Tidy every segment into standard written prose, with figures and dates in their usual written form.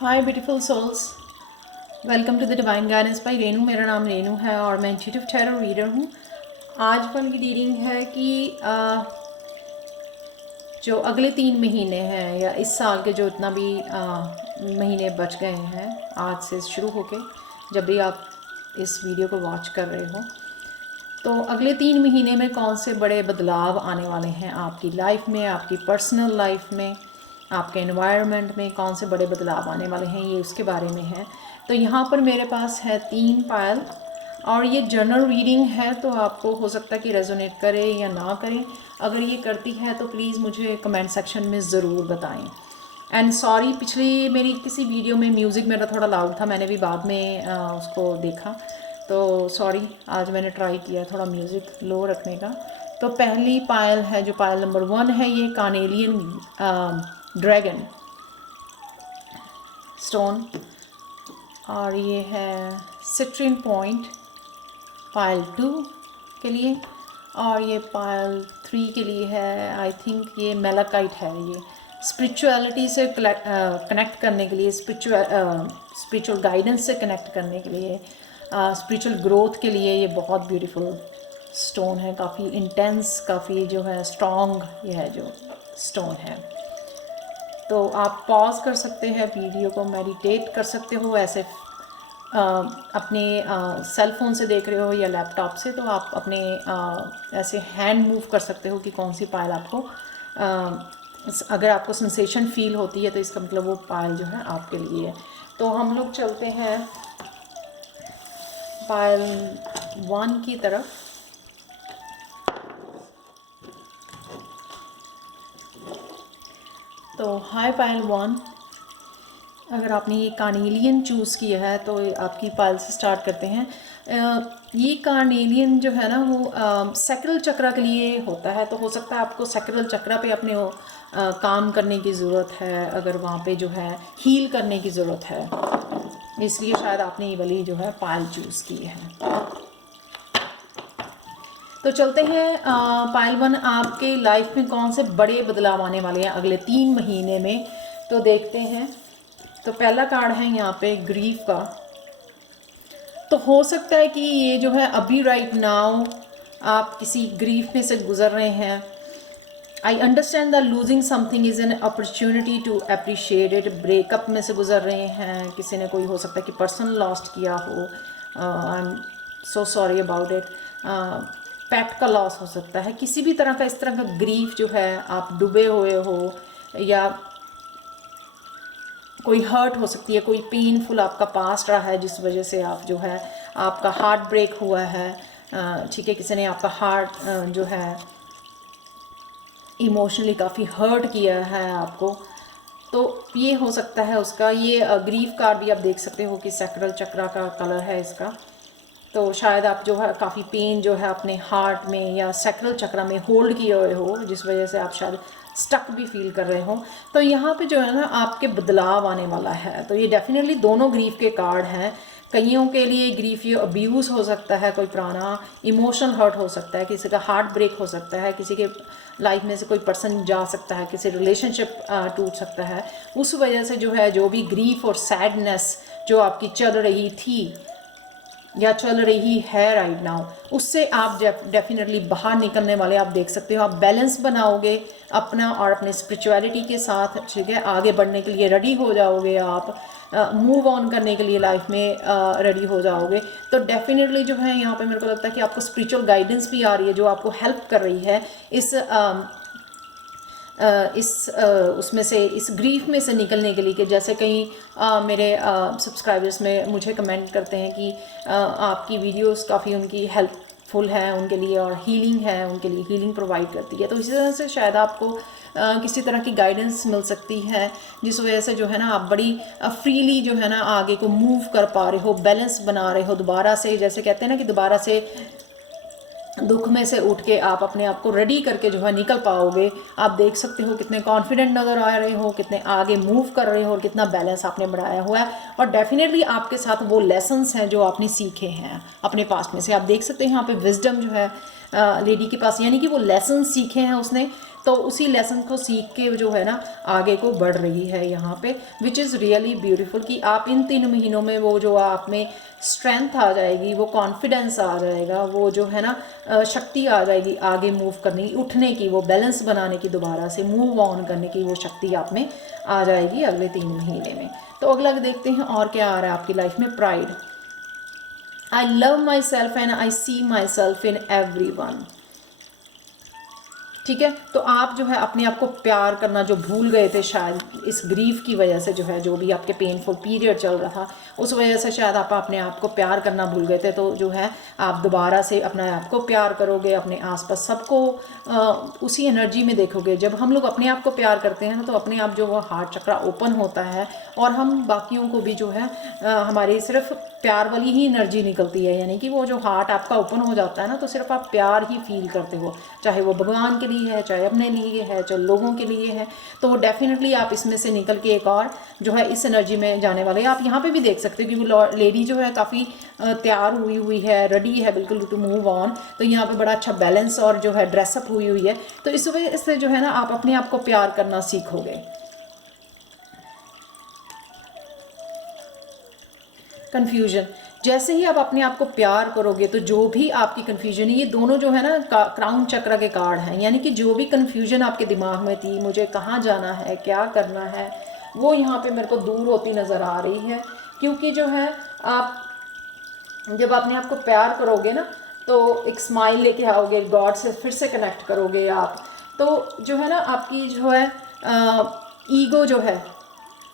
Hi beautiful souls, welcome to the divine guidance by Renu. मेरा नाम रेनू है और मैं इंट्यूटिव टैरो रीडर हूँ। आज वाली रीडिंग है कि जो अगले 3 महीने हैं या इस साल के जो इतना भी महीने बच गए हैं आज से शुरू होके, जब भी आप इस वीडियो को वॉच कर रहे हो, तो अगले 3 महीने में कौन से बड़े बदलाव आने वाले हैं आपकी लाइफ में, आपकी पर्सनल लाइफ में, आपके एनवायरनमेंट में कौन से बड़े बदलाव आने वाले हैं, ये उसके बारे में है। तो यहाँ पर मेरे पास है 3 पायल और ये जर्नल रीडिंग है, तो आपको हो सकता है कि रेजोनेट करे या ना करे। अगर ये करती है तो प्लीज़ मुझे कमेंट सेक्शन में ज़रूर बताएं। एंड सॉरी, पिछली मेरी किसी वीडियो में म्यूज़िक मेरा थोड़ा लाउड था, मैंने भी बाद में उसको देखा, तो सॉरी। आज मैंने ट्राई किया थोड़ा म्यूज़िक लो रखने का। तो पहली पायल है, जो पायल नंबर 1 है, ये कार्नेलियन ड्रैगन स्टोन, और ये है सिट्रिन पॉइंट पायल 2 के लिए, और ये पायल 3 के लिए है। आई थिंक ये मेलाकाइट है। ये स्पिरिचुअलिटी से कनेक्ट करने के लिए, स्पिरिचुअल गाइडेंस से कनेक्ट करने के लिए, स्पिरिचुअल ग्रोथ के लिए ये बहुत ब्यूटीफुल स्टोन है। काफ़ी इंटेंस, काफ़ी जो है स्ट्रॉन्ग ये है जो स्टोन है। तो आप पॉज कर सकते हैं वीडियो को, मेडिटेट कर सकते हो ऐसे अपने सेल फ़ोन से देख रहे हो या लैपटॉप से, तो आप अपने ऐसे हैंड मूव कर सकते हो कि कौन सी पायल आपको अगर आपको सेंसेशन फील होती है तो इसका मतलब वो पायल जो है आपके लिए है। तो हम लोग चलते हैं पायल 1 की तरफ। तो हाय पायल 1, अगर आपने ये कार्नेलियन चूज़ किया है तो आपकी पायल से स्टार्ट करते हैं। ये कार्नेलियन जो है ना वो सैक्रल चक्रा के लिए होता है, तो हो सकता है आपको सैक्रल चक्रा पे अपने काम करने की ज़रूरत है, अगर वहाँ पे जो है हील करने की ज़रूरत है, इसलिए शायद आपने ये वाली जो है पायल चूज़ की है। तो चलते हैं पायल 1, आपके लाइफ में कौन से बड़े बदलाव आने वाले हैं अगले 3 महीने में, तो देखते हैं। तो पहला कार्ड है यहाँ पे ग्रीफ का। तो हो सकता है कि ये जो है अभी राइट नाउ आप किसी ग्रीफ में से गुजर रहे हैं। I understand the losing something is an opportunity to appreciate it. Breakup में से गुजर रहे हैं, किसी ने, कोई हो सकता है कि पर्सन लॉस्ट किया हो, I am so sorry about it. Pet का लॉस हो सकता है, किसी भी तरह का इस तरह का ग्रीफ जो है, आप डूबे हुए हो, या कोई हर्ट हो सकती है, कोई पेनफुल आपका पास्ट रहा है जिस वजह से आप जो है आपका हार्ट ब्रेक हुआ है। ठीक है, किसी ने आपका हार्ट जो है इमोशनली काफ़ी हर्ट किया है आपको, तो ये हो सकता है उसका। ये ग्रीफ कार्ड भी आप देख सकते हो कि सैक्रल चक्रा का कलर है इसका। तो शायद आप जो है काफ़ी पेन जो है अपने हार्ट में या सैक्रल चक्रा में होल्ड किए हुए हो, जिस वजह से आप शायद स्टक भी फील कर रहे हो। तो यहाँ पे जो है ना आपके बदलाव आने वाला है। तो ये डेफिनेटली दोनों ग्रीफ के कार्ड हैं। कईयों के लिए ग्रीफ ये अब्यूज़ हो सकता है, कोई पुराना इमोशनल हर्ट हो सकता है, किसी का हार्ट ब्रेक हो सकता है, किसी के लाइफ में से कोई पर्सन जा सकता है, किसी रिलेशनशिप टूट सकता है। उस वजह से जो है, जो भी ग्रीफ और सैडनेस जो आपकी चल रही थी या चल रही है राइट नाउ, उससे आप डेफिनेटली बाहर निकलने वाले आप देख सकते हो। आप बैलेंस बनाओगे अपना और अपने स्पिरिचुअलिटी के साथ, ठीक है, आगे बढ़ने के लिए रेडी हो जाओगे, आप मूव ऑन करने के लिए लाइफ में रेडी हो जाओगे। तो डेफिनेटली जो है यहाँ पे मेरे को लगता है कि आपको स्पिरिचुअल गाइडेंस भी आ रही है जो आपको हेल्प कर रही है उसमें से, इस ग्रीफ में से निकलने के लिए। कि जैसे कई मेरे सब्सक्राइबर्स में मुझे कमेंट करते हैं कि आपकी वीडियोस काफ़ी उनकी हेल्पफुल है उनके लिए, और हीलिंग है उनके लिए, हीलिंग प्रोवाइड करती है। तो इसी तरह से शायद आपको किसी तरह की गाइडेंस मिल सकती है, जिस वजह से जो है ना आप बड़ी फ्रीली जो है ना आगे को मूव कर पा रहे हो, बैलेंस बना रहे हो दोबारा से। जैसे कहते हैं ना कि दोबारा से दुख में से उठ के आप अपने आप को रेडी करके जो है निकल पाओगे। आप देख सकते हो कितने कॉन्फिडेंट नज़र आ रहे हो, कितने आगे मूव कर रहे हो, और कितना बैलेंस आपने बढ़ाया हुआ है। और डेफिनेटली आपके साथ वो लेसन्स हैं जो आपने सीखे हैं अपने पास्ट में से। आप देख सकते हैं यहाँ पे विजडम जो है लेडी के पास, यानी कि वो लेसन सीखे हैं उसने, तो उसी लेसन को सीख के जो है ना आगे को बढ़ रही है यहाँ पे, विच इज़ रियली ब्यूटीफुल कि आप इन 3 महीनों में वो जो आप में स्ट्रेंथ आ जाएगी, वो कॉन्फिडेंस आ जाएगा, वो जो है ना शक्ति आ जाएगी आगे मूव करने की, उठने की, वो बैलेंस बनाने की, दोबारा से मूव ऑन करने की वो शक्ति आप में आ जाएगी अगले 3 महीने में। तो अगला देखते हैं और क्या आ रहा है आपकी लाइफ में। Pride, I love myself and I see myself in everyone. ठीक है, तो आप जो है अपने आप को प्यार करना जो भूल गए थे शायद इस ग्रीफ की वजह से, जो है जो भी आपके पेनफुल पीरियड चल रहा था उस वजह से शायद आप अपने आप को प्यार करना भूल गए थे, तो जो है आप दोबारा से अपने आप को प्यार करोगे, अपने आसपास सबको उसी एनर्जी में देखोगे। जब हम लोग अपने आप को प्यार करते हैं ना तो अपने आप जो वो हार्ट चक्रा ओपन होता है और हम बाकियों को भी जो है हमारी सिर्फ प्यार वाली ही एनर्जी निकलती है, यानी कि वो जो हार्ट आपका ओपन हो जाता है ना तो सिर्फ आप प्यार ही फील करते हो, चाहे वो भगवान के लिए है, चाहे अपने लिए है, चाहे लोगों के लिए है। तो वो डेफिनेटली आप इसमें से निकल के एक और जो है इस एनर्जी में जाने वाले हैं। आप यहाँ पे भी देख सकते हो कि वो लेडी जो है काफ़ी तैयार हुई है, रेडी है बिल्कुल टू मूव ऑन। तो यहाँ पे बड़ा अच्छा बैलेंस और जो है ड्रेसअप हुई है। तो इस वजह से जो है ना आप अपने आप को प्यार करना सीखोगे। कन्फ्यूजन, जैसे ही आप अपने आप को प्यार करोगे तो जो भी आपकी कन्फ्यूजन है, ये दोनों जो है ना क्राउन चक्र के कार्ड हैं, यानी कि जो भी कन्फ्यूजन आपके दिमाग में थी, मुझे कहाँ जाना है, क्या करना है, वो यहाँ पे मेरे को दूर होती नज़र आ रही है। क्योंकि जो है आप जब अपने आप को प्यार करोगे ना तो एक स्माइल लेके आओगे, गॉड से फिर से कनेक्ट करोगे आप, तो जो है ना आपकी जो है ईगो जो है,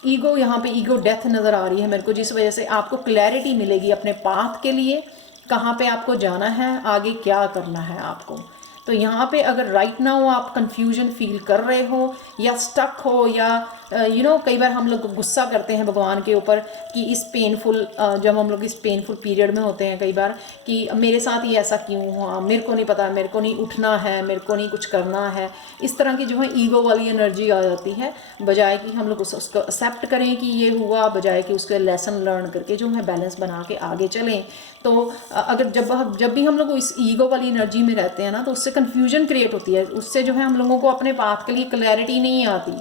ईगो यहाँ पे ईगो डेथ नज़र आ रही है मेरे को, जिस वजह से आपको क्लैरिटी मिलेगी अपने पाथ के लिए, कहाँ पे आपको जाना है, आगे क्या करना है आपको। तो यहाँ पे अगर राइट नाउ आप कंफ्यूजन फील कर रहे हो या स्टक हो या कई बार हम लोग गुस्सा करते हैं भगवान के ऊपर कि इस पेनफुल जब हम लोग इस पेनफुल पीरियड में होते हैं कई बार कि मेरे साथ ही ऐसा क्यों हुआ, मेरे को नहीं पता, मेरे को नहीं उठना है, मेरे को नहीं कुछ करना है, इस तरह की जो है ईगो वाली एनर्जी आ जाती है। बजाय कि हम लोग उसको एक्सेप्ट करें कि ये हुआ, बजाय कि उसके लेसन लर्न करके जो है बैलेंस बना के आगे चलें। तो अगर जब भी हम लोग इस ईगो वाली एनर्जी में रहते हैं ना तो उससे कन्फ्यूजन क्रिएट होती है, उससे जो है हम लोगों को अपने पाथ के लिए क्लैरिटी नहीं आती।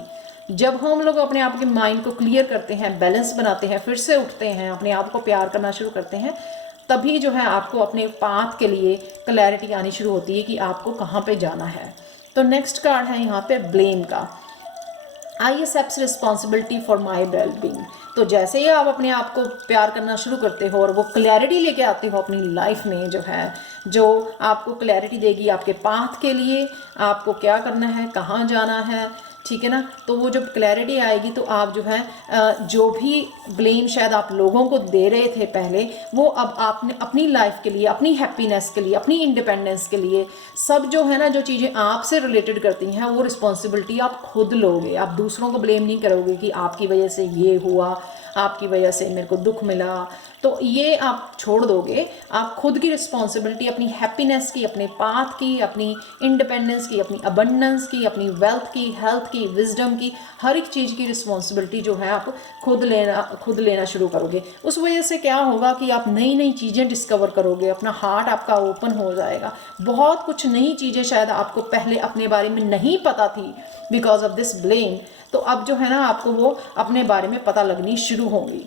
जब हम लोग अपने आप के माइंड को क्लियर करते हैं, बैलेंस बनाते हैं, फिर से उठते हैं, अपने आप को प्यार करना शुरू करते हैं, तभी जो है आपको अपने पाथ के लिए क्लैरिटी आनी शुरू होती है कि आपको कहाँ पे जाना है। तो नेक्स्ट कार्ड है यहाँ पे ब्लेम का। I accept responsibility for my wellbeing. तो जैसे ही आप अपने आप को प्यार करना शुरू करते हो और वो क्लैरिटी लेके आते हो अपनी लाइफ में, जो है जो आपको क्लैरिटी देगी आपके पाथ के लिए, आपको क्या करना है, कहाँ जाना है, ठीक है ना। तो वो जब क्लैरिटी आएगी तो आप जो है जो भी ब्लेम शायद आप लोगों को दे रहे थे पहले, वो अब आपने अपनी लाइफ के लिए, अपनी हैप्पीनेस के लिए, अपनी इंडिपेंडेंस के लिए, सब जो है ना जो चीज़ें आपसे रिलेटेड करती हैं वो रिस्पॉन्सिबिलिटी आप खुद लोगे। आप दूसरों को ब्लेम नहीं करोगे कि आपकी वजह से ये हुआ, आपकी वजह से मेरे को दुख मिला, तो ये आप छोड़ दोगे। आप खुद की रिस्पॉन्सिबिलिटी अपनी हैप्पीनेस की, अपने पाथ की, अपनी इंडिपेंडेंस की, अपनी अबंडेंस की, अपनी वेल्थ की, हेल्थ की, विजडम की, हर एक चीज़ की रिस्पॉन्सिबिलिटी जो है आप खुद लेना शुरू करोगे। उस वजह से क्या होगा कि आप नई नई चीज़ें डिस्कवर करोगे, अपना हार्ट आपका ओपन हो जाएगा, बहुत कुछ नई चीज़ें शायद आपको पहले अपने बारे में नहीं पता थी बिकॉज ऑफ दिस ब्लेम, तो अब जो है ना आपको वो अपने बारे में पता लगनी शुरू होगी।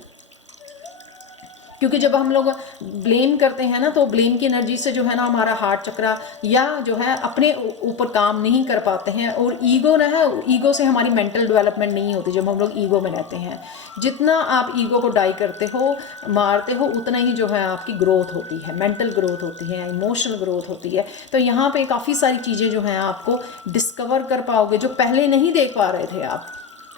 क्योंकि जब हम लोग ब्लेम करते हैं ना तो ब्लेम की एनर्जी से जो है ना हमारा हार्ट चक्रा या जो है अपने ऊपर काम नहीं कर पाते हैं, और ईगो ना है, ईगो से हमारी मेंटल डेवलपमेंट नहीं होती जब हम लोग ईगो में रहते हैं। जितना आप ईगो को डाई करते हो, मारते हो, उतना ही जो है आपकी ग्रोथ होती है, मेंटल ग्रोथ होती है, इमोशनल ग्रोथ होती है। तो यहाँ पे काफ़ी सारी चीज़ें जो हैं आपको डिस्कवर कर पाओगे जो पहले नहीं देख पा रहे थे आप,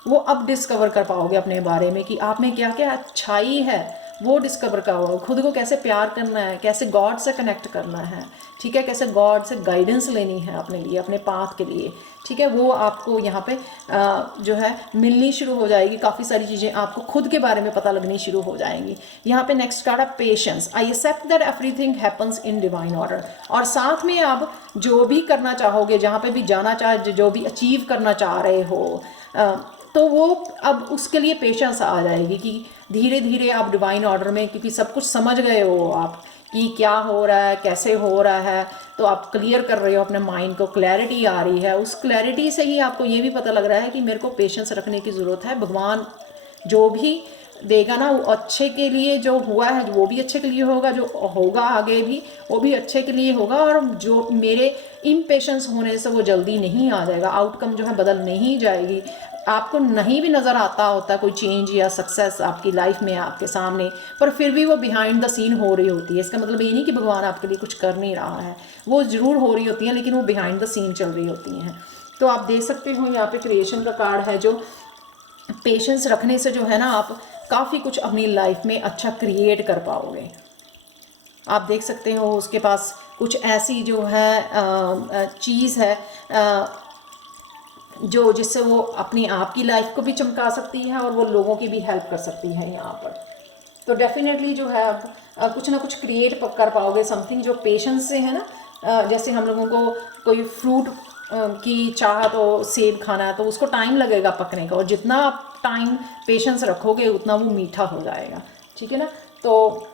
वो अब डिस्कवर कर पाओगे अपने बारे में कि आप में क्या क्या अच्छाई है, वो डिस्कवर का होगा। खुद को कैसे प्यार करना है, कैसे गॉड से कनेक्ट करना है, ठीक है, कैसे गॉड से गाइडेंस लेनी है अपने लिए, अपने पाथ के लिए, ठीक है, वो आपको यहाँ पे जो है मिलनी शुरू हो जाएगी। काफ़ी सारी चीज़ें आपको खुद के बारे में पता लगनी शुरू हो जाएंगी। यहाँ पे नेक्स्ट कार्ड है patience. I accept that everything happens in divine order. और साथ में आप जो भी करना चाहोगे, जहाँ पे भी जाना चाहे, जो भी अचीव करना चाह रहे हो, तो वो अब उसके लिए पेशेंस आ जाएगी कि धीरे धीरे आप डिवाइन ऑर्डर में, क्योंकि सब कुछ समझ गए हो आप कि क्या हो रहा है, कैसे हो रहा है, तो आप क्लियर कर रहे हो अपने माइंड को, क्लैरिटी आ रही है। उस क्लैरिटी से ही आपको ये भी पता लग रहा है कि मेरे को पेशेंस रखने की ज़रूरत है। भगवान जो भी देगा ना वो अच्छे के लिए, जो हुआ है वो भी अच्छे के लिए होगा, जो होगा आगे भी वो भी अच्छे के लिए होगा। और जो मेरे इम्पेशेंस होने से वो जल्दी नहीं आ जाएगा, आउटकम जो है बदल नहीं जाएगी। आपको नहीं भी नज़र आता होता कोई चेंज या सक्सेस आपकी लाइफ में आपके सामने, पर फिर भी वो बिहाइंड द सीन हो रही होती है। इसका मतलब ये नहीं कि भगवान आपके लिए कुछ कर नहीं रहा है, वो ज़रूर हो रही होती है, लेकिन वो बिहाइंड द सीन चल रही होती हैं। तो आप देख सकते हो यहाँ पे क्रिएशन का कार्ड है, जो पेशेंस रखने से जो है ना आप काफ़ी कुछ अपनी लाइफ में अच्छा क्रिएट कर पाओगे। आप देख सकते हो उसके पास कुछ ऐसी जो है चीज़ है जो जिससे वो अपनी आप की लाइफ को भी चमका सकती है और वो लोगों की भी हेल्प कर सकती है यहाँ पर। तो डेफिनेटली जो है आप कुछ ना कुछ क्रिएट कर पाओगे, समथिंग जो पेशेंस से है ना। जैसे हम लोगों को कोई फ्रूट की चाह तो सेब खाना है तो उसको टाइम लगेगा पकने का, और जितना आप टाइम पेशेंस रखोगे उतना वो मीठा हो जाएगा, ठीक है ना। तो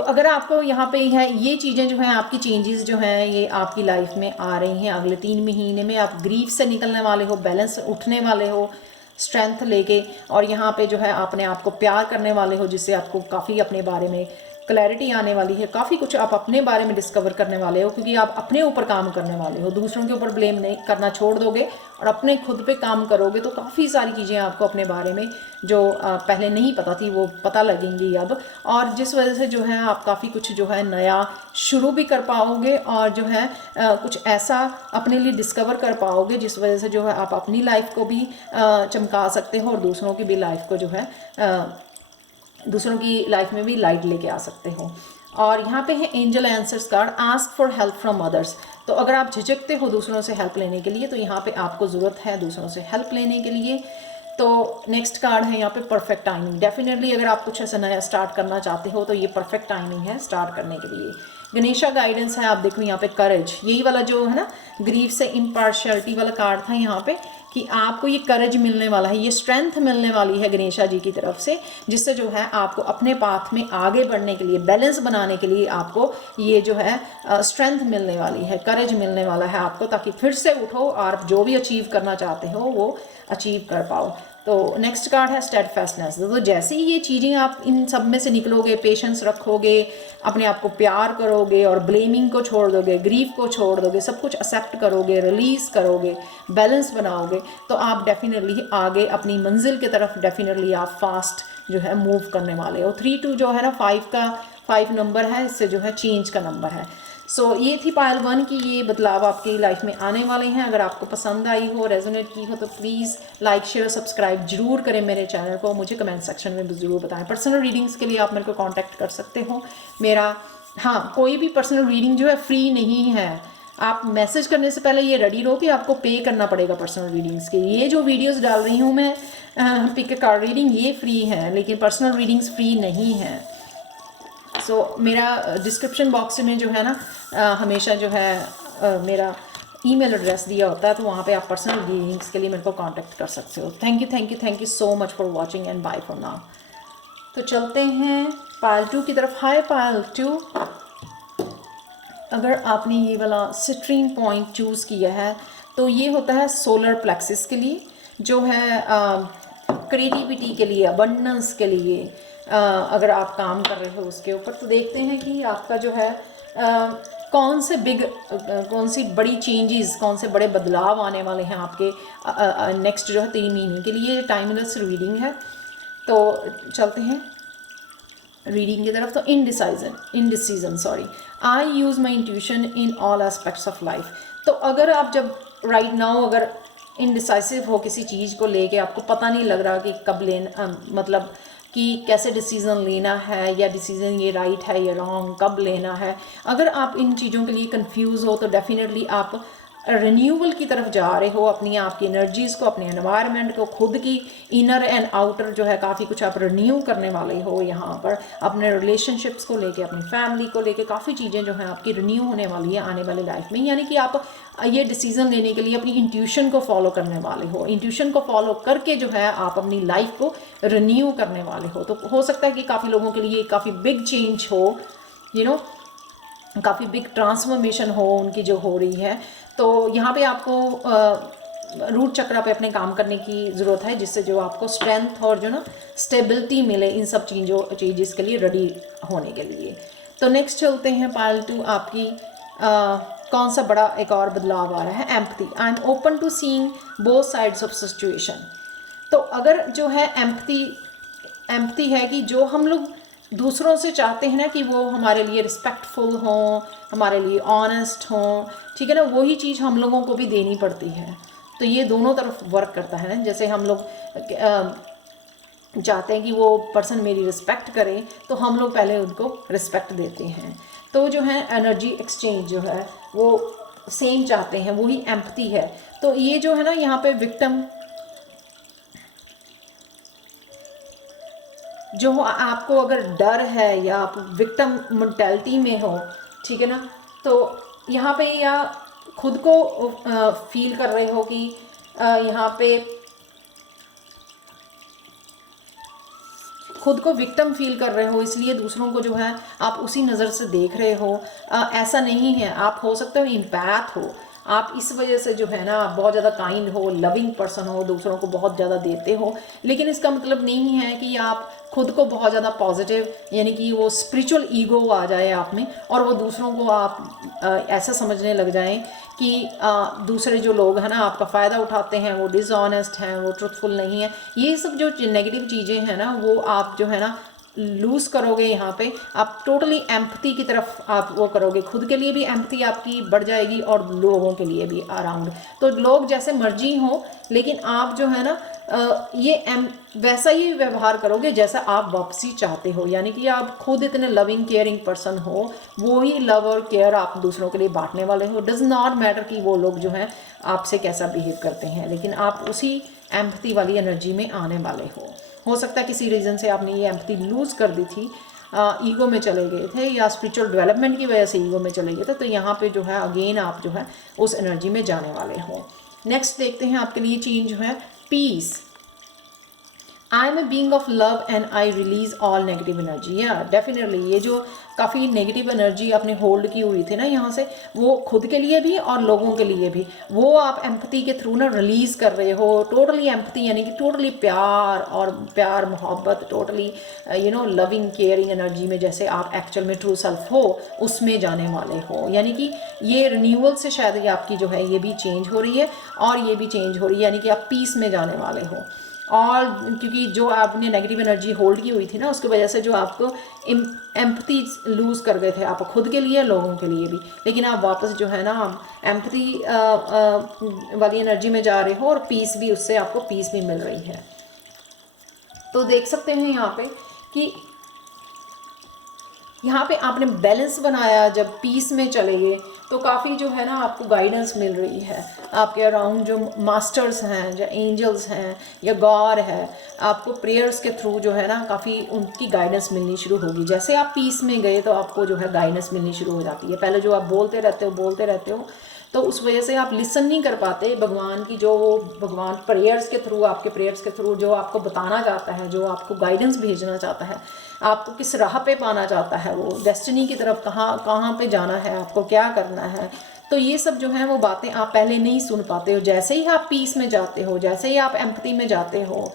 अगर आपको यहाँ पे है ये चीज़ें जो हैं, आपकी चेंजेस जो हैं ये आपकी लाइफ में आ रही हैं अगले 3 महीने में, आप ग्रीफ से निकलने वाले हो, बैलेंस उठने वाले हो, स्ट्रेंथ लेके, और यहाँ पे जो है अपने आप को प्यार करने वाले हो, जिससे आपको काफ़ी अपने बारे में क्लैरिटी आने वाली है, काफ़ी कुछ आप अपने बारे में डिस्कवर करने वाले हो, क्योंकि आप अपने ऊपर काम करने वाले हो। दूसरों के ऊपर ब्लेम नहीं करना छोड़ दोगे और अपने खुद पे काम करोगे तो काफ़ी सारी चीज़ें आपको अपने बारे में जो पहले नहीं पता थी वो पता लगेंगी अब, और जिस वजह से जो है आप काफ़ी कुछ जो है नया शुरू भी कर पाओगे, और जो है कुछ ऐसा अपने लिए डिस्कवर कर पाओगे जिस वजह से जो है आप अपनी लाइफ को भी चमका सकते हो और दूसरों की भी लाइफ को जो है दूसरों की लाइफ में भी लाइट लेके आ सकते हो। और यहाँ पे है angel answers card, ask for help from others. तो अगर आप झिझकते हो दूसरों से हेल्प लेने के लिए तो यहाँ पे आपको ज़रूरत है दूसरों से हेल्प लेने के लिए। तो नेक्स्ट कार्ड है यहाँ पे परफेक्ट टाइमिंग। डेफिनेटली अगर आप कुछ ऐसा नया स्टार्ट करना चाहते हो तो ये परफेक्ट टाइमिंग है स्टार्ट करने के लिए। गणेशा गाइडेंस है, आप देखो यहाँ पे करेज, यही वाला जो है ना ग्रीफ से इम्पार्शियलिटी वाला कार्ड था यहाँ पे, कि आपको ये करेज मिलने वाला है, ये स्ट्रेंथ मिलने वाली है गणेशा जी की तरफ से, जिससे जो है आपको अपने पाथ में आगे बढ़ने के लिए, बैलेंस बनाने के लिए आपको ये जो है स्ट्रेंथ मिलने वाली है, करेज मिलने वाला है आपको, ताकि फिर से उठो और जो भी अचीव करना चाहते हो वो अचीव कर पाओ। तो नेक्स्ट कार्ड है स्टेडफास्टनेस। तो जैसे ही ये चीज़ें आप इन सब में से निकलोगे, पेशेंस रखोगे, अपने आप को प्यार करोगे और ब्लेमिंग को छोड़ दोगे, ग्रीफ को छोड़ दोगे, सब कुछ एक्सेप्ट करोगे, रिलीज़ करोगे, बैलेंस बनाओगे, तो आप डेफिनेटली आगे अपनी मंजिल की तरफ डेफिनेटली आप फास्ट जो है मूव करने वाले हो। 3-2 जो है ना 5 नंबर है, इससे जो है चेंज का नंबर है। सो ये थी पायल 1 की ये बदलाव आपकी लाइफ में आने वाले हैं। अगर आपको पसंद आई हो, रेजोनेट की हो, तो प्लीज़ लाइक शेयर सब्सक्राइब जरूर करें मेरे चैनल को, मुझे कमेंट सेक्शन में ज़रूर बताएं। पर्सनल रीडिंग्स के लिए आप मेरे को कांटेक्ट कर सकते हो। मेरा कोई भी पर्सनल रीडिंग जो है फ्री नहीं है। आप मैसेज करने से पहले ये रेडी रहो कि आपको पे करना पड़ेगा पर्सनल रीडिंग्स के। ये जो वीडियोस डाल रही हूँ मैं पिक कार्ड रीडिंग, ये फ्री है, लेकिन पर्सनल रीडिंग्स फ्री नहीं है। सो मेरा डिस्क्रिप्शन बॉक्स में जो है ना हमेशा जो है मेरा ईमेल एड्रेस दिया होता है, तो वहाँ पे आप पर्सनल रीडिंग्स के लिए मेरे को कांटेक्ट कर सकते हो। Thank you so much for watching and bye for now. तो चलते हैं पायल 2 की तरफ। हाय पायल 2, अगर आपने ये वाला सिट्रीन पॉइंट चूज़ किया है तो ये होता है सोलर प्लेक्सिस के लिए, जो है क्रिएटिविटी के लिए, अबंडेंस के लिए अगर आप काम कर रहे हो उसके ऊपर। तो देखते हैं कि आपका जो है कौन सी बड़ी चेंजेस, कौन से बड़े बदलाव आने वाले हैं आपके नेक्स्ट जो है 3 महीने के लिए। टाइमलेस रीडिंग है, तो चलते हैं रीडिंग की तरफ। तो indecision sorry, I use my intuition in all aspects of life. तो अगर आप जब राइट नाउ अगर इनडिसाइसिव हो किसी चीज़ को लेके, आपको पता नहीं लग रहा कि कब लेना, मतलब कि कैसे डिसीज़न लेना है, या डिसीज़न ये राइट है या रॉन्ग, कब लेना है, अगर आप इन चीज़ों के लिए कंफ्यूज हो तो डेफिनेटली आप रिन्यूअल की तरफ जा रहे हो, अपनी आपकी एनर्जीज़ को, अपने एनवायरनमेंट को, खुद की इनर एंड आउटर जो है काफ़ी कुछ आप रिन्यू करने वाले हो यहाँ पर, अपने रिलेशनशिप्स को लेके, अपनी फैमिली को लेके काफ़ी चीज़ें जो हैं आपकी रिन्यू होने वाली है आने वाले लाइफ में। यानी कि आप ये डिसीज़न लेने के लिए अपनी इंट्यूशन को फॉलो करने वाले हो, इंट्यूशन को फॉलो करके जो है आप अपनी लाइफ को रिन्यू करने वाले हो। तो हो सकता है कि काफ़ी लोगों के लिए काफ़ी बिग चेंज हो, काफ़ी बिग ट्रांसफॉर्मेशन हो उनकी जो हो रही है। तो यहाँ पे आपको रूट चक्रा पे अपने काम करने की ज़रूरत है, जिससे जो आपको स्ट्रेंथ और जो ना स्टेबिलिटी मिले इन सब चीज़ के लिए रेडी होने के लिए। तो नेक्स्ट चलते हैं पाइल 2, आपकी कौन सा बड़ा एक और बदलाव आ रहा है, empathy. I am open to seeing both sides of situation. तो अगर जो है एम्पैथी है कि जो हम लोग दूसरों से चाहते हैं ना कि वो हमारे लिए रिस्पेक्टफुल हों, हमारे लिए ऑनेस्ट हों, ठीक है ना, वही चीज़ हम लोगों को भी देनी पड़ती है। तो ये दोनों तरफ वर्क करता है ना। जैसे हम लोग चाहते हैं कि वो पर्सन मेरी रिस्पेक्ट करे, तो हम लोग पहले उनको रिस्पेक्ट देते हैं। तो जो है एनर्जी एक्सचेंज जो है वो सेम चाहते हैं, वही एम्पैथी है। तो ये जो है ना यहाँ पे विक्टिम जो आपको अगर डर है या आप विक्टिम मेंटालिटी में हो, ठीक है ना, तो यहाँ पे या खुद को फील कर रहे हो कि यहाँ पे खुद को विक्टिम फील कर रहे हो, इसलिए दूसरों को जो है आप उसी नज़र से देख रहे हो। ऐसा नहीं है, आप हो सकते हो एम्पैथ हो, आप इस वजह से जो है ना बहुत ज़्यादा काइंड हो, लविंग पर्सन हो, दूसरों को बहुत ज़्यादा देते हो, लेकिन इसका मतलब नहीं है कि आप खुद को बहुत ज़्यादा पॉजिटिव, यानी कि वो स्पिरिचुअल ईगो आ जाए आप में और वो दूसरों को आप ऐसा समझने लग जाएं कि दूसरे जो लोग हैं ना आपका फ़ायदा उठाते हैं, वो डिसऑनेस्ट हैं, वो ट्रुथफुल नहीं है। ये सब जो नेगेटिव चीज़ें हैं ना वो आप जो है ना लूज़ करोगे। यहाँ पे आप टोटली एम्पैथी की तरफ आप वो करोगे, खुद के लिए भी एम्पैथी आपकी बढ़ जाएगी और लोगों के लिए भी अराउंड। तो लोग जैसे मर्जी हो, लेकिन आप जो है ना वैसा ही व्यवहार करोगे जैसा आप वापसी चाहते हो। यानी कि आप खुद इतने लविंग केयरिंग पर्सन हो, वो ही लव और केयर आप दूसरों के लिए बांटने वाले हो। डज नॉट मैटर कि वो लोग जो हैं आपसे कैसा बिहेव करते हैं, लेकिन आप उसी एम्पैथी वाली एनर्जी में आने वाले हो सकता है किसी रीज़न से आपने ये एम्पैथी लूज़ कर दी थी, ईगो में चले गए थे या स्पिरिचुअल डेवलपमेंट की वजह से ईगो में चले गए थे। तो यहाँ पे जो है अगेन आप जो है उस एनर्जी में जाने वाले हो। नेक्स्ट देखते हैं आपके लिए चेंज जो है peace. I am a being of love and I release all negative energy. या डेफिनेटली ये जो काफ़ी नेगेटिव एनर्जी आपने होल्ड की हुई थी ना यहाँ से, वो खुद के लिए भी और लोगों के लिए भी, वो आप एम्पैथी के थ्रू ना रिलीज़ कर रहे हो। टोटली एम्पैथी यानी कि टोटली प्यार मोहब्बत, टोटली लविंग केयरिंग एनर्जी में जैसे आप एक्चुअल में ट्रू सेल्फ हो उसमें जाने वाले हो। यानी कि ये रिन्यूअल से शायद ये आपकी जो है ये भी चेंज हो रही है और ये भी चेंज हो रही है, यानी कि आप पीस में जाने वाले हो। और क्योंकि जो आपने नेगेटिव एनर्जी होल्ड की हुई थी ना उसकी वजह से जो आपको एम्पैथी लूज़ कर गए थे, आप खुद के लिए लोगों के लिए भी, लेकिन आप वापस जो है ना एम्पैथी वाली एनर्जी में जा रहे हो और पीस भी, उससे आपको पीस भी मिल रही है। तो देख सकते हैं यहाँ पे कि यहाँ पे आपने बैलेंस बनाया, जब पीस में चले गए तो काफ़ी जो है ना आपको गाइडेंस मिल रही है। आपके अराउंड जो मास्टर्स हैं, जो एंजल्स हैं या गॉड है, आपको प्रेयर्स के थ्रू जो है ना काफ़ी उनकी गाइडेंस मिलनी शुरू होगी। जैसे आप पीस में गए तो आपको जो है गाइडेंस मिलनी शुरू हो जाती है। पहले जो आप बोलते रहते हो तो उस वजह से आप लिसन नहीं कर पाते भगवान की, जो वो भगवान प्रेयर्स के थ्रू, आपके प्रेयर्स के थ्रू जो आपको बताना चाहता है, जो आपको गाइडेंस भेजना चाहता है, आपको किस राह पे पाना चाहता है, वो डेस्टिनी की तरफ कहाँ पे जाना है, आपको क्या करना है। तो ये सब जो है वो बातें आप पहले नहीं सुन पाते हो। जैसे ही आप पीस में जाते हो, जैसे ही आप एम्पैथी में जाते हो,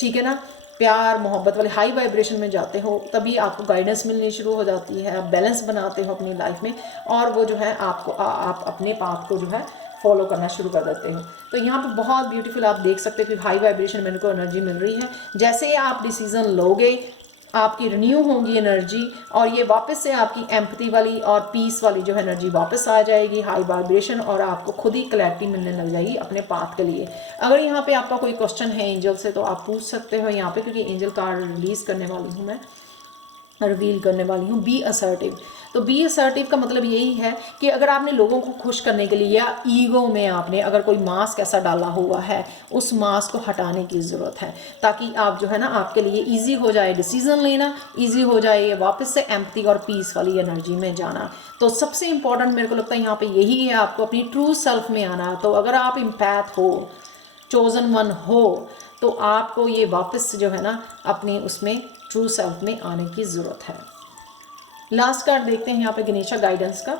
ठीक है ना, प्यार मोहब्बत वाले हाई वाइब्रेशन में जाते हो, तभी आपको गाइडेंस मिलनी शुरू हो जाती है। आप बैलेंस बनाते हो अपनी लाइफ में और वो जो है आपको आप अपने पाथ को जो है फॉलो करना शुरू कर देते हो। तो यहाँ पे बहुत ब्यूटीफुल आप देख सकते हो कि हाई वाइब्रेशन में इनको एनर्जी मिल रही है। जैसे ही आप डिसीजन लोगे आपकी रिन्यू होगी एनर्जी और ये वापस से आपकी एम्पैथी वाली और पीस वाली जो एनर्जी वापस आ जाएगी, हाई वाइब्रेशन, और आपको खुद ही क्लैरिटी मिलने लग जाएगी अपने पाथ के लिए। अगर यहाँ पे आपका कोई क्वेश्चन है एंजल से तो आप पूछ सकते हो यहाँ पे, क्योंकि एंजल कार्ड रिलीज़ करने वाली हूँ मैं। रिवील करने वाली हूँ। Be assertive. तो बी असर्टिव का मतलब यही है कि अगर आपने लोगों को खुश करने के लिए या ईगो में आपने अगर कोई मास्क ऐसा डाला हुआ है, उस मास्क को हटाने की ज़रूरत है, ताकि आप जो है ना आपके लिए इजी हो जाए डिसीज़न लेना, इजी हो जाए वापस से एम्पैथी और पीस वाली एनर्जी में जाना। तो सबसे इम्पॉर्टेंट मेरे को लगता है यहाँ पे यही है, आपको अपनी ट्रू सेल्फ में आना। तो अगर आप एम्पैथ हो, चोजन वन हो, तो आपको ये वापस जो है ना अपने उसमें ट्रू सेल्फ में आने की ज़रूरत है। लास्ट कार्ड देखते हैं यहाँ पे गणेशा गाइडेंस का,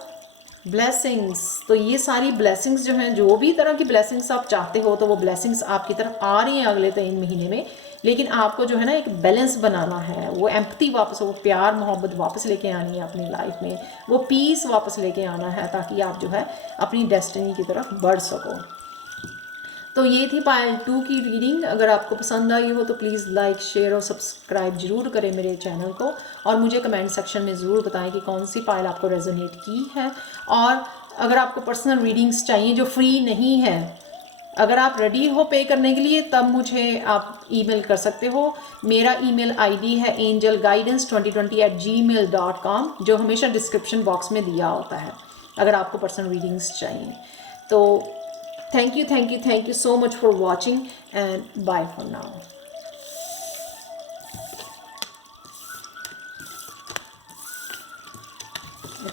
ब्लेसिंग्स। तो ये सारी ब्लेसिंग्स जो हैं, जो भी तरह की ब्लेसिंग्स आप चाहते हो, तो वो ब्लेसिंग्स आपकी तरफ आ रही हैं अगले 3 महीने में। लेकिन आपको जो है ना एक बैलेंस बनाना है, वो एम्पैथी वापस, वो प्यार मोहब्बत वापस लेके आनी है अपनी लाइफ में, वो पीस वापस लेके आना है, ताकि आप जो है अपनी डेस्टिनी की तरफ बढ़ सको। तो ये थी पायल 2 की रीडिंग। अगर आपको पसंद आई हो तो प्लीज़ लाइक, शेयर और सब्सक्राइब ज़रूर करें मेरे चैनल को, और मुझे कमेंट सेक्शन में ज़रूर बताएं कि कौन सी पायल आपको रेजोनेट की है। और अगर आपको पर्सनल रीडिंग्स चाहिए जो फ्री नहीं है, अगर आप रेडी हो पे करने के लिए, तब मुझे आप ईमेल कर सकते हो। मेरा ईमेल आईडी है angelguidance2020@gmail.com, जो हमेशा डिस्क्रिप्शन बॉक्स में दिया होता है अगर आपको पर्सनल रीडिंग्स चाहिए। तो thank you so much for watching and bye for now.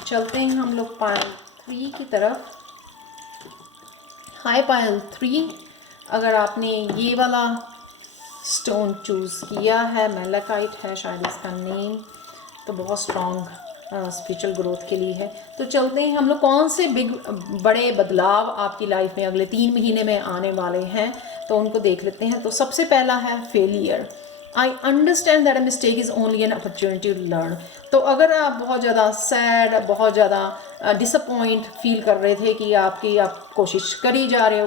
चलते हैं हम लोग पायल 3 की तरफ। हाय पायल 3, अगर आपने ये वाला स्टोन चूज़ किया है, मैलाकाइट है शायद इसका नेम, तो बहुत स्ट्रॉन्ग स्पिरिचुअल ग्रोथ के लिए है। तो चलते हैं हम लोग कौन से बड़े बदलाव आपकी लाइफ में अगले 3 महीने में आने वाले हैं, तो उनको देख लेते हैं। तो सबसे पहला है failure. I understand that a mistake is only an opportunity to learn. तो अगर आप बहुत ज़्यादा सैड, बहुत ज़्यादा डिसअपॉइंट फील कर रहे थे कि आप कोशिश करी जा रहे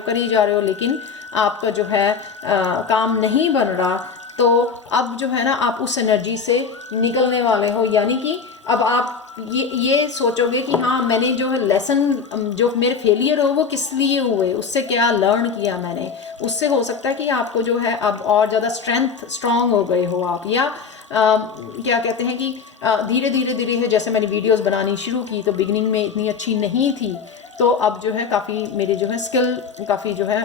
हो लेकिन आपका जो है काम नहीं बन रहा, तो अब जो है ना आप उस एनर्जी से निकलने वाले हो। यानी कि अब आप ये सोचोगे कि हाँ, मैंने जो है लेसन, जो मेरे फेलियर हो वो किस लिए हुए, उससे क्या लर्न किया मैंने, उससे हो सकता है कि आपको जो है अब और ज़्यादा स्ट्रॉन्ग हो गए हो आप। या क्या कहते हैं कि धीरे धीरे है, जैसे मैंने वीडियोस बनानी शुरू की तो बिगिनिंग में इतनी अच्छी नहीं थी, तो अब जो है काफ़ी मेरे जो है स्किल काफ़ी जो है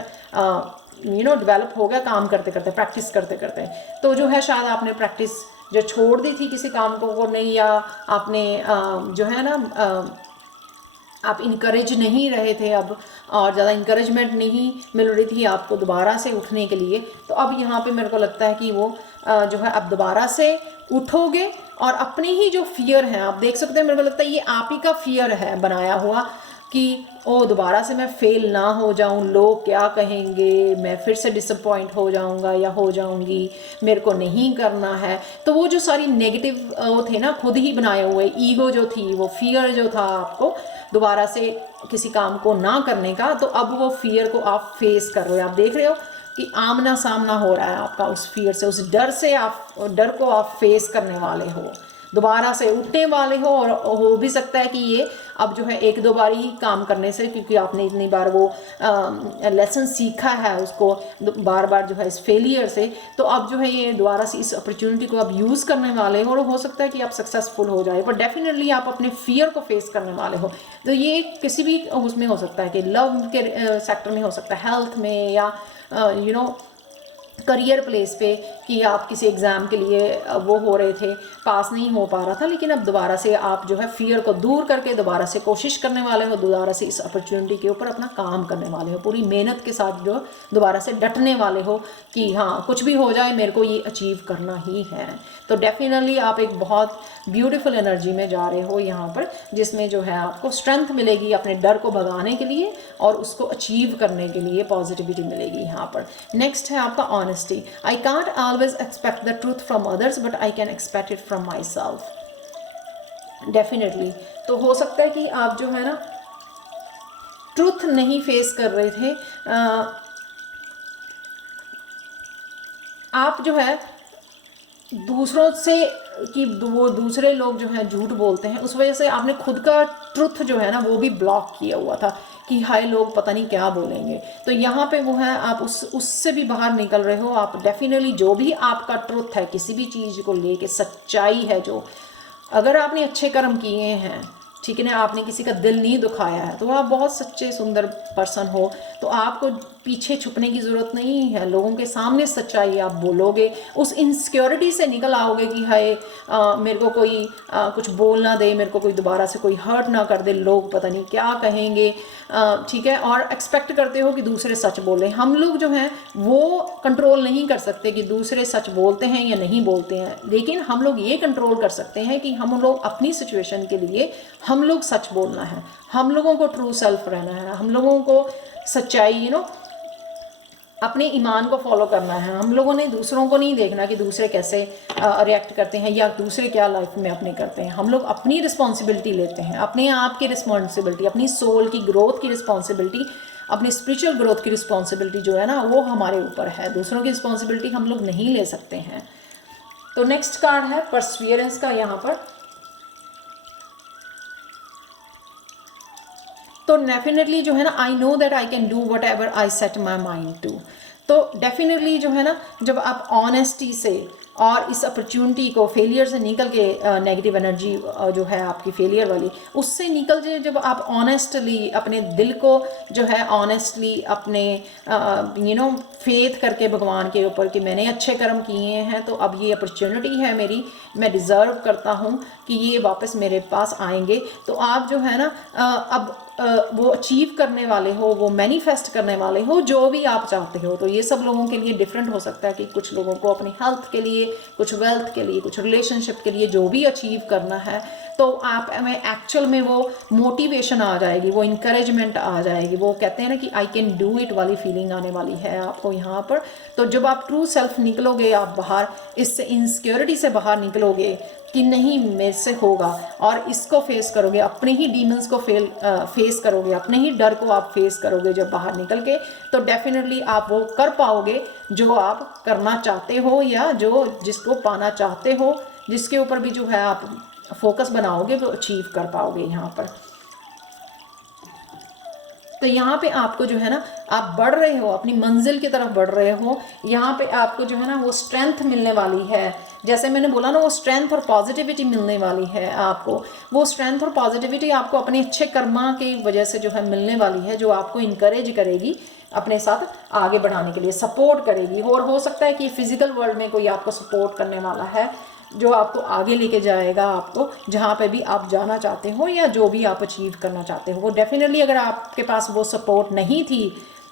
डेवलप हो गया काम करते करते, प्रैक्टिस करते करते। तो जो है शायद आपने प्रैक्टिस जो छोड़ दी थी किसी काम को नहीं, या आपने जो है ना आप इनकरेज नहीं रहे थे अब, और ज़्यादा इंकरेजमेंट नहीं मिल रही थी आपको दोबारा से उठने के लिए, तो अब यहाँ पे मेरे को लगता है कि वो जो है अब दोबारा से उठोगे। और अपने ही जो फियर हैं, आप देख सकते हैं, मेरे को लगता है ये आप ही का फियर है बनाया हुआ कि ओ दोबारा से मैं फेल ना हो जाऊं, लोग क्या कहेंगे, मैं फिर से डिसअपॉइंट हो जाऊंगा या हो जाऊंगी, मेरे को नहीं करना है। तो वो जो सारी नेगेटिव वो थे ना खुद ही बनाए हुए, ईगो जो थी, वो फियर जो था आपको दोबारा से किसी काम को ना करने का, तो अब वो फियर को आप फेस कर रहे हो। आप देख रहे हो कि आमना सामना हो रहा है आपका उस फियर से, उस डर से, आप डर को आप फेस करने वाले हो, दोबारा से उठने वाले हो। और हो भी सकता है कि ये अब जो है 1-2 बार ही काम करने से, क्योंकि आपने इतनी बार वो लेसन सीखा है उसको बार बार जो है इस फेलियर से, तो अब जो है ये दोबारा से इस अपॉर्चुनिटी को आप यूज़ करने वाले हो, और हो सकता है कि आप सक्सेसफुल हो जाए, पर डेफिनेटली आप अपने फियर को फेस करने वाले हो। तो ये किसी भी उसमें हो सकता है कि लव के सेक्टर में हो सकता है, हेल्थ में, या करियर प्लेस पे, कि आप किसी एग्ज़ाम के लिए वो हो रहे थे, पास नहीं हो पा रहा था, लेकिन अब दोबारा से आप जो है फियर को दूर करके दोबारा से कोशिश करने वाले हो, दोबारा से इस अपॉर्चुनिटी के ऊपर अपना काम करने वाले हो, पूरी मेहनत के साथ जो दोबारा से डटने वाले हो कि हाँ कुछ भी हो जाए मेरे को ये अचीव करना ही है। तो डेफिनेटली आप एक बहुत ब्यूटीफुल एनर्जी में जा रहे हो यहाँ पर, जिसमें जो है आपको स्ट्रेंथ मिलेगी अपने डर को भगाने के लिए और उसको अचीव करने के लिए पॉजिटिविटी मिलेगी यहाँ पर। नेक्स्ट है आपका honesty. I can't always expect the truth from others but I can expect it from my self. Definitely तो हो सकता है कि आप जो है ना ट्रूथ नहीं फेस कर रहे थे, आप जो है दूसरों से कि वो दूसरे लोग जो हैं झूठ बोलते हैं, उस वजह से आपने खुद का ट्रुथ जो है ना वो भी ब्लॉक किया हुआ था कि हाय लोग पता नहीं क्या बोलेंगे। तो यहाँ पे वो है आप उससे भी बाहर निकल रहे हो। आप डेफिनेटली जो भी आपका ट्रुथ है, किसी भी चीज़ को लेके सच्चाई है जो, अगर आपने अच्छे कर्म किए हैं, ठीक है ना, आपने किसी का दिल नहीं दुखाया है, तो आप बहुत सच्चे सुंदर पर्सन हो, तो आपको पीछे छुपने की ज़रूरत नहीं है। लोगों के सामने सच्चाई आप बोलोगे, उस इनसिक्योरिटी से निकल आओगे कि हाय मेरे को कोई कुछ बोल ना दे, मेरे को कोई दोबारा से कोई हर्ट ना कर दे, लोग पता नहीं क्या कहेंगे, ठीक है। और एक्सपेक्ट करते हो कि दूसरे सच बोले। हम लोग जो हैं वो कंट्रोल नहीं कर सकते कि दूसरे सच बोलते हैं या नहीं बोलते हैं, लेकिन हम लोग ये कंट्रोल कर सकते हैं कि हम लोग अपनी सिचुएशन के लिए हम लोग सच बोलना है, हम लोगों को ट्रू सेल्फ रहना है, हम लोगों को सच्चाई अपने ईमान को फॉलो करना है। हम लोगों ने दूसरों को नहीं देखना कि दूसरे कैसे रिएक्ट करते हैं या दूसरे क्या लाइफ में अपने करते हैं। हम लोग अपनी रिस्पॉन्सिबिलिटी लेते हैं, अपने आप की रिस्पॉन्सिबिलिटी, अपनी सोल की ग्रोथ की रिस्पॉन्सिबिलिटी, अपनी स्पिरिचुअल ग्रोथ की रिस्पॉन्सिबिलिटी जो है ना वो हमारे ऊपर है। दूसरों की रिस्पॉन्सिबिलिटी हम लोग नहीं ले सकते हैं। तो नेक्स्ट कार्ड है परसिवियरेंस का यहाँ पर। तो डेफिनेटली जो है ना, I know that I can do whatever I set my mind to. तो डेफिनेटली जो है ना, जब आप ऑनेस्टी से और इस अपॉर्चुनिटी को, फेलियर से निकल के, नेगेटिव एनर्जी जो है आपकी फेलियर वाली, उससे निकल जाए, जब आप ऑनेस्टली अपने दिल को जो है ऑनेस्टली अपने फेथ करके भगवान के ऊपर कि मैंने अच्छे कर्म किए हैं, तो अब ये अपॉर्चुनिटी है मेरी, मैं डिज़र्व करता हूँ कि ये वापस मेरे पास आएंगे। तो आप जो है ना अब वो अचीव करने वाले हो, वो मैनिफेस्ट करने वाले हो जो भी आप चाहते हो। तो ये सब लोगों के लिए डिफरेंट हो सकता है कि कुछ लोगों को अपनी हेल्थ के लिए, कुछ वेल्थ के लिए, कुछ रिलेशनशिप के लिए जो भी अचीव करना है, तो आप में एक्चुअल में वो मोटिवेशन आ जाएगी, वो इंकरेजमेंट आ जाएगी, वो कहते हैं ना कि आई कैन डू इट वाली फीलिंग आने वाली है आपको यहाँ पर। तो जब आप ट्रू सेल्फ निकलोगे, आप बाहर इससे इनसिक्योरिटी से बाहर निकलोगे कि नहीं मेरे से होगा, और इसको फेस करोगे, अपने ही डीमंस को फेस करोगे, अपने ही डर को आप फेस करोगे जब बाहर निकल के, तो डेफिनेटली आप वो कर पाओगे जो आप करना चाहते हो, या जो जिसको पाना चाहते हो, जिसके ऊपर भी जो है आप फोकस बनाओगे, वो अचीव कर पाओगे यहाँ पर। तो यहाँ पे आपको जो है ना, आप बढ़ रहे हो, अपनी मंजिल की तरफ बढ़ रहे हो। यहाँ पे आपको जो है ना वो स्ट्रेंथ मिलने वाली है, जैसे मैंने बोला ना, वो स्ट्रेंथ और पॉजिटिविटी मिलने वाली है आपको। वो स्ट्रेंथ और पॉजिटिविटी आपको अपने अच्छे कर्मा की वजह से जो है मिलने वाली है, जो आपको इनकरेज करेगी अपने साथ आगे बढ़ाने के लिए, सपोर्ट करेगी। और हो सकता है कि फिजिकल वर्ल्ड में कोई आपको सपोर्ट करने वाला है, जो आपको आगे लेके जाएगा, आपको जहाँ पे भी आप जाना चाहते हो या जो भी आप अचीव करना चाहते हो। वो डेफिनेटली अगर आपके पास वो सपोर्ट नहीं थी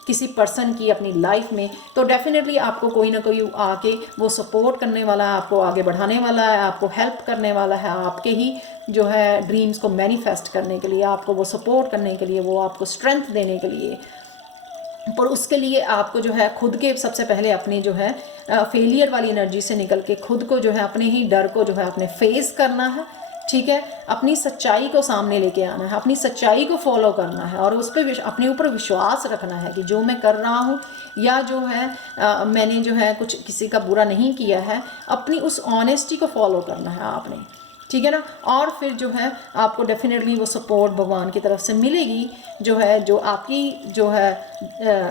किसी पर्सन की अपनी लाइफ में, तो डेफिनेटली आपको कोई ना कोई आके वो सपोर्ट करने वाला है, आपको आगे बढ़ाने वाला है, आपको हेल्प करने वाला है, आपके ही जो है ड्रीम्स को मैनिफेस्ट करने के लिए, आपको वो सपोर्ट करने के लिए, वो आपको स्ट्रेंथ देने के लिए। पर उसके लिए आपको जो है खुद के सबसे पहले अपनी जो है फेलियर वाली एनर्जी से निकल के खुद को जो है अपने ही डर को जो है अपने फेस करना है, ठीक है। अपनी सच्चाई को सामने लेके आना है, अपनी सच्चाई को फॉलो करना है, और उस पर अपने ऊपर विश्वास रखना है कि जो मैं कर रहा हूँ या जो है मैंने जो है कुछ किसी का बुरा नहीं किया है, अपनी उस ऑनेस्टी को फॉलो करना है आपने, ठीक है ना। और फिर जो है आपको डेफिनेटली वो सपोर्ट भगवान की तरफ से मिलेगी, जो है जो आपकी जो है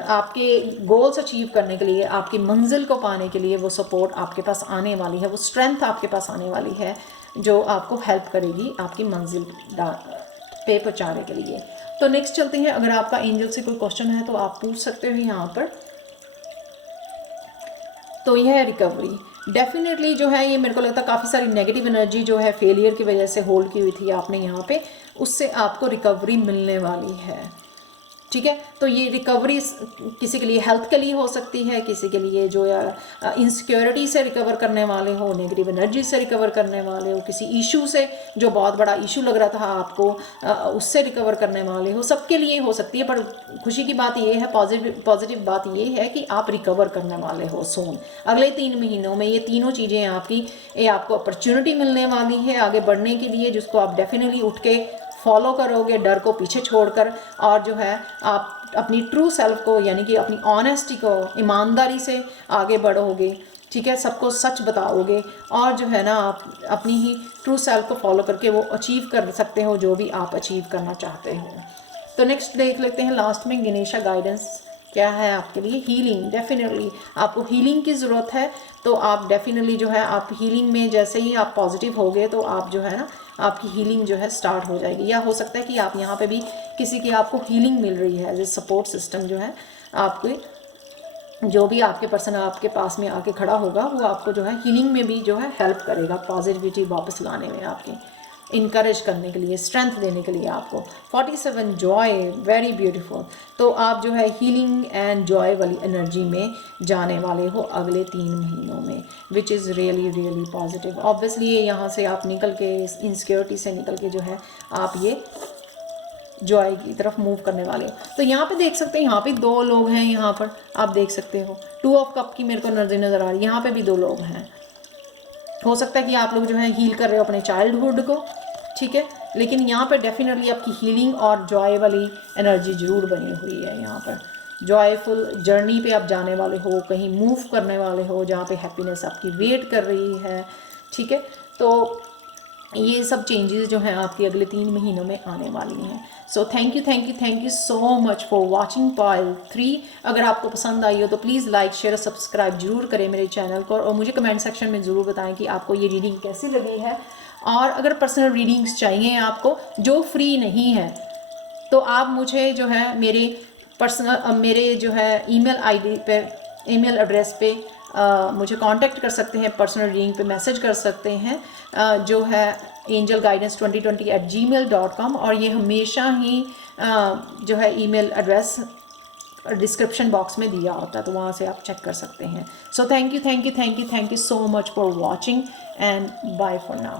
आपके गोल्स अचीव करने के लिए, आपकी मंजिल को पाने के लिए वो सपोर्ट आपके पास आने वाली है, वो स्ट्रेंथ आपके पास आने वाली है जो आपको हेल्प करेगी आपकी मंजिल पे पहुँचाने के लिए। तो नेक्स्ट चलते हैं, अगर आपका एंजल से कोई क्वेश्चन है तो आप पूछ सकते हो यहाँ पर। तो यह है रिकवरी। डेफिनेटली जो है ये मेरे को लगता है काफ़ी सारी नेगेटिव एनर्जी जो है फेलियर की वजह से होल्ड की हुई थी आपने यहाँ पे, उससे आपको रिकवरी मिलने वाली है, ठीक है। तो ये रिकवरी किसी के लिए हेल्थ के लिए हो सकती है, किसी के लिए जो या इनसिक्योरिटी से रिकवर करने वाले हो, नेगेटिव एनर्जी से रिकवर करने वाले हो, किसी इशू से जो बहुत बड़ा इशू लग रहा था आपको उससे रिकवर करने वाले हो, सबके लिए हो सकती है। पर खुशी की बात ये है, पॉजिटिव बात ये है कि आप रिकवर करने वाले हो सून। अगले 3 महीनों में ये तीनों चीज़ें आपको अपॉर्चुनिटी मिलने वाली है आगे बढ़ने के लिए, जिसको आप डेफिनेटली उठ के फॉलो करोगे, डर को पीछे छोड़कर, और जो है आप अपनी ट्रू सेल्फ को यानी कि अपनी ऑनेस्टी को ईमानदारी से आगे बढ़ोगे, ठीक है। सबको सच बताओगे, और जो है ना आप अपनी ही ट्रू सेल्फ को फॉलो करके वो अचीव कर सकते हो जो भी आप अचीव करना चाहते हो। तो नेक्स्ट देख लेते हैं लास्ट में गणेशा गाइडेंस क्या है आपके लिए? हीलिंग। डेफिनेटली आपको हीलिंग की ज़रूरत है, तो आप डेफिनेटली जो है आप हीलिंग में जैसे ही आप पॉजिटिव हो गए तो आप जो है ना आपकी हीलिंग जो है स्टार्ट हो जाएगी। या हो सकता है कि आप यहाँ पे भी किसी की आपको हीलिंग मिल रही है, एज सपोर्ट सिस्टम जो है आपके, जो भी आपके पर्सन आपके पास में आके खड़ा होगा वो आपको जो है हीलिंग में भी जो है हेल्प करेगा, पॉजिटिविटी वापस लाने में, आपकी इनकरेज करने के लिए, स्ट्रेंथ देने के लिए आपको। 47 जॉय, वेरी ब्यूटीफुल। तो आप जो है हीलिंग एंड जॉय वाली एनर्जी में जाने वाले हो अगले 3 महीनों में, which is really really positive. Obviously ये यहाँ से आप निकल के, इनसिक्योरिटी से निकल के जो है आप ये जॉय की तरफ मूव करने वाले हो। तो यहाँ पे देख सकते हैं, यहाँ पे 2 लोग हैं, यहाँ पर आप देख सकते हो 2 ऑफ कप की मेरे को नज़र आ रही है। यहाँ पे भी 2 लोग हैं। हो सकता है कि आप लोग जो है हील कर रहे हो अपने चाइल्डहुड को, ठीक है, लेकिन यहाँ पर डेफिनेटली आपकी हीलिंग और जॉय वाली एनर्जी ज़रूर बनी हुई है। यहाँ पर जॉयफुल जर्नी पे आप जाने वाले हो, कहीं मूव करने वाले हो जहाँ पे हैप्पीनेस आपकी वेट कर रही है, ठीक है। तो ये सब चेंजेस जो हैं आपके अगले 3 महीनों में आने वाली हैं। So thank you so much for watching pile 3। अगर आपको पसंद आई हो तो प्लीज़ लाइक शेयर सब्सक्राइब जरूर करें मेरे चैनल को, और मुझे कमेंट सेक्शन में ज़रूर बताएं कि आपको ये रीडिंग कैसी लगी है। और अगर पर्सनल रीडिंग्स चाहिए आपको जो फ्री नहीं है, तो आप मुझे जो है मेरे पर्सनल मेरे जो है ईमेल आईडी पे, ईमेल एड्रेस पे मुझे कांटेक्ट कर सकते हैं, पर्सनल रीडिंग पे मैसेज कर सकते हैं, जो है angelguidance2020@gmail.com। और ये हमेशा ही जो है ईमेल एड्रेस डिस्क्रिप्शन बॉक्स में दिया होता है, तो वहाँ से आप चेक कर सकते हैं। So thank you so much for watching and bye for now.